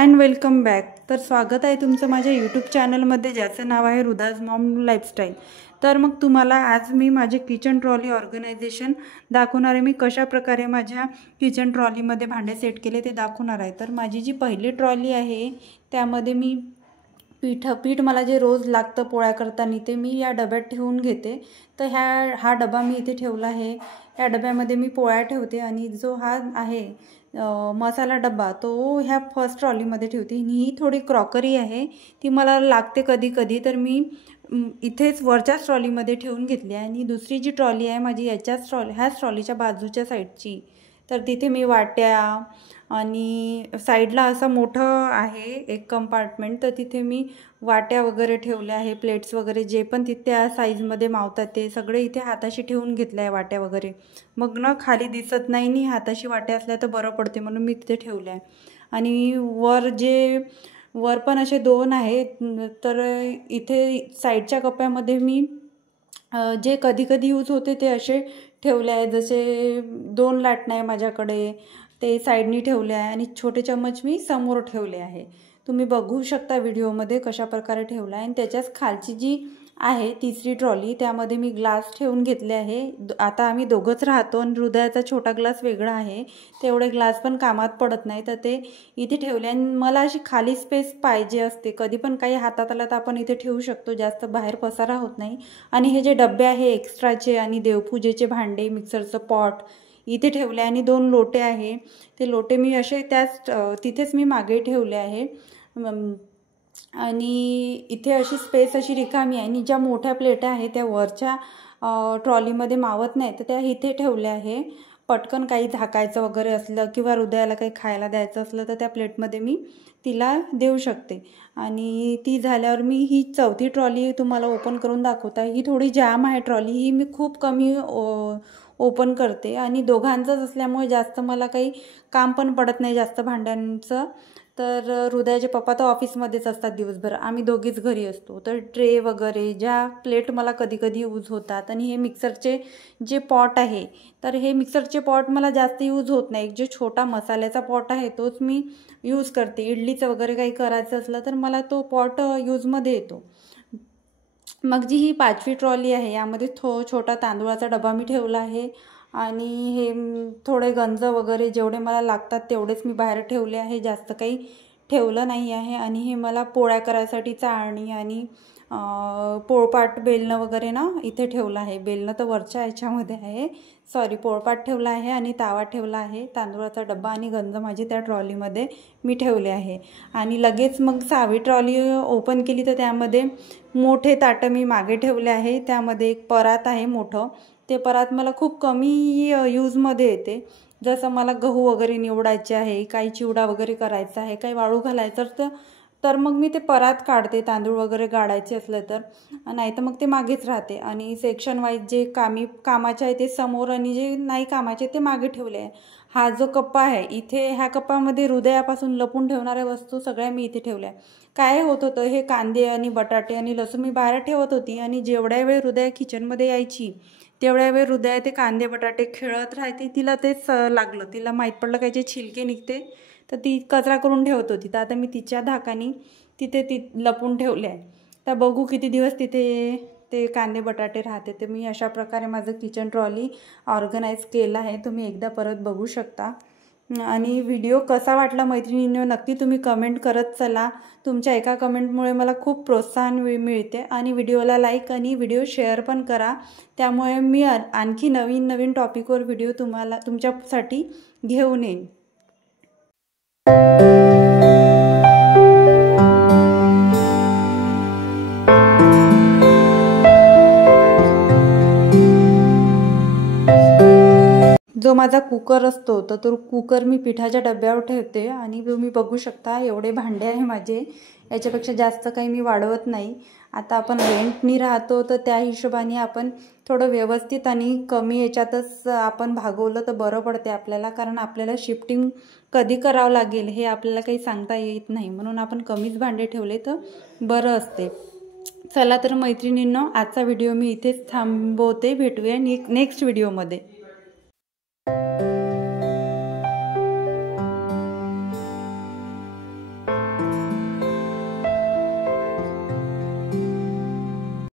And welcome back. तर स्वागत आहे तुमचं माझ्या यूट्यूब चॅनलमध्ये, ज्याचं नाव आहे रुदाज मॉम लाईफस्टाईल। तर मग तुम्हाला आज मी माझे किचन ट्रॉली ऑर्गनायझेशन दाखवणार आहे। मी कशा प्रकारे माझ्या किचन ट्रॉलीमध्ये भांडे सेट केले ते दाखवणार आहे। तर माझी जी पहिली ट्रॉली आहे त्यामध्ये मी पीठ मला जे रोज लागतं पोळ्या करताना ते मी या डब्यात ठेवून घेते। तर हा डबा मी इथे ठेवला आहे। या डब्यामध्ये मी पोळ्या ठेवते आणि जो हा आहे मसाला डब्बा तो ह्या फर्स्ट ट्रॉलीमध्ये ठेवते। ही थोडी क्रॉकरी आहे, ती मला लागते कधी कधी, तर मी इथेच वरच्याच ट्रॉलीमध्ये ठेवून घेतली आहे। आणि दुसरी जी ट्रॉली आहे माझी ह्याच ट्रॉलीच्या बाजूच्या साईडची, तर तिथे मी वाट्या आणि साईडला असं मोठं आहे एक कंपार्टमेंट, तर तिथे मी वाट्या वगैरे ठेवल्या आहे, प्लेट्स वगैरे जे पण त्या साईजमध्ये मावतात ते सगळे इथे हाताशी ठेवून घेतलं आहे वाट्या वगैरे। मग ना खाली दिसत नाही नी हाताशी वाट्या असल्या तर बरं पडते म्हणून मी तिथे ठेवल्या आहे। आणि वर पण असे दोन आहेत, तर इथे साईडच्या कप्प्यामध्ये मी जे कधी कधी यूज होते ते असे ठेवले आहे। जसे 2 लाटणं आहे माझ्याकडे, ते साईडनी ठेवले आहे आणि छोटे चम्मच मी समोर ठेवले आहे। तुम्ही बघू शकता व्हिडिओमध्ये कशा प्रकारे ठेवला आहे। आणि त्याच्याच खालची जी आहे तिसरी ट्रॉली, त्यामध्ये मी ग्लास ठेवून घेतले आहे। आता आम्ही दोघंच राहतो आणि हृदयाचा छोटा ग्लास वेगळा आहे, तेवढे ग्लास पण कामात पडत नाही, तर ते इथे ठेवले। आणि मला अशी खाली स्पेस पाहिजे असते, कधी पण काही हातात आलं तर आपण इथे ठेवू शकतो, जास्त बाहेर पसारा होत नाही। आणि हे जे डबे आहे एक्स्ट्राचे आणि देवपूजेचे भांडे, मिक्सरचं पॉट इथे ठेवले। आणि 2 लोटे आहे, ते लोटे मी असे तिथेच मी मागे ठेवले आहे। आणि इथे अशी स्पेस अशी रिकामी आहे। आणि ज्या मोठ्या प्लेट्या आहेत त्या वरच्या ट्रॉलीमध्ये मावत नाही, तर त्या इथे ठेवल्या आहे। पटकन काही झाकायचं वगैरे असलं किंवा हृदयाला काही खायला द्यायचं असलं तर त्या प्लेटमध्ये मी तिला देऊ शकते। आणि ती झाल्यावर मी ही चौथी ट्रॉली तुम्हाला ओपन करून दाखवते। ही थोडी जाम आहे ट्रॉली, ही मी खूप कमी ओपन करते आणि दोघांचंच असल्यामुळे जास्त मला काही काम पण पडत नाही जास्त भांड्यांचं। तर हृदयाचे पप्पा तर ऑफिसमध्येच असतात दिवसभर, आम्ही दोघीच घरी असतो। तर ट्रे वगैरे ज्या प्लेट मला कधी कधी यूज होतात। आणि हे मिक्सरचे जे पॉट आहे, तर हे मिक्सरचे पॉट मला जास्त यूज होत नाही। जो छोटा मसाल्याचा पॉट आहे तोच मी यूज करते। इडलीचं वगैरे काही करायचं असलं तर मला तो पॉट यूजमध्ये येतो। मग जी ही 5वी ट्रॉली आहे, यामध्ये छोटा तांदूळाचा डबा मी ठेवला आहे। आणि हे थोडे गंज वगैरे जेवढे मला लागतात तेवढेच मी बाहेर ठेवले आहे, जास्त काही ठेवलं नाही आहे। आणि हे मला पोळ्या करायसाठी चाळणी आणि पोळपाट बेलणं वगैरे ना इथे ठेवलं आहे। बेलणं तर वरच्या ह्याच्यामध्ये आहे, सॉरी, पोळपाट ठेवला आहे आणि तावा ठेवला आहे। तांदूळाचा डब्बा आणि गंज माझी त्या ट्रॉलीमध्ये मी ठेवले आहे। आणि लगेच मग 6वी ट्रॉली ओपन केली तर त्यामध्ये मोठे ताटं मी मागे ठेवले आहे। त्यामध्ये एक परात आहे मोठं, ते परात मला खूप कमी यूजमध्ये येते। जसं मला गहू वगैरे निवडायचे आहे, काही चिवडा वगैरे करायचा आहे, काही वाळू घालायचं तर मग मी ते परात काढते, तांदूळ वगैरे गाळायचे असले तर, नाही तर मग ते मागेच राहते। आणि सेक्शन वाईज जे कामाचे आहे ते समोर आणि जे नाही कामाचे ते मागे ठेवले आहे। हा जो कप्पा आहे इथे, ह्या कप्पामध्ये हृदयापासून लपून ठेवणाऱ्या वस्तू सगळ्या मी इथे ठेवल्या। काय होत होतं, हे कांदे आणि बटाटे आणि लसूण मी बाहेर ठेवत होती आणि जेवढ्या वेळ हृदया किचनमध्ये यायची तेवढ्या वेळ हृदया ते कांदे बटाटे खेळत राहते, तिला तेच लागलं, तिला माहीत पडलं काय जे छिलके निघते, तर ती कचरा करून ठेवत होती। तर आता मी तिच्या धाकानी तिथे लपून ठेवले आहे। तर बघू किती दिवस तिथे ते कांदे बटाटे राहते। तर मी अशा प्रकारे माझं किचन ट्रॉली ऑर्गनाईज केलं आहे, तुम्ही एकदा परत बघू शकता। आणि व्हिडिओ कसा वाटला मैत्रिणींनो नक्की तुम्ही कमेंट करत चला, तुमच्या एका कमेंटमुळे मला खूप प्रोत्साहन मिळते। आणि व्हिडिओला लाईक आणि व्हिडिओ शेअर पण करा, त्यामुळे मी आणखी नवीन टॉपिकवर व्हिडिओ तुमच्यासाठी घेऊन येईन। जो माझा कुकर असतो तर तो कुकर मी पिठाच्या डब्यावर ठेवते। आणि तुम्ही बघू शकता एवढे भांडे आहे माझे, याच्यापेक्षा जास्त काही मी वाढवत नाही। आता आपण रेंटनी राहतो तर त्या हिशोबाने आपण थोडं व्यवस्थित आणि कमी याच्यातच आपण भागवलं तर बरं पडते आपल्याला, कारण आपल्याला शिफ्टिंग कधी करावं लागेल हे आपल्याला काही सांगता येत नाही, म्हणून आपण कमीच भांडे ठेवले तर बरं असते। चला तर मैत्रिणींनो, आजचा व्हिडिओ मी इथेच थांबवते, भेटूया नेक्स्ट व्हिडिओमध्ये।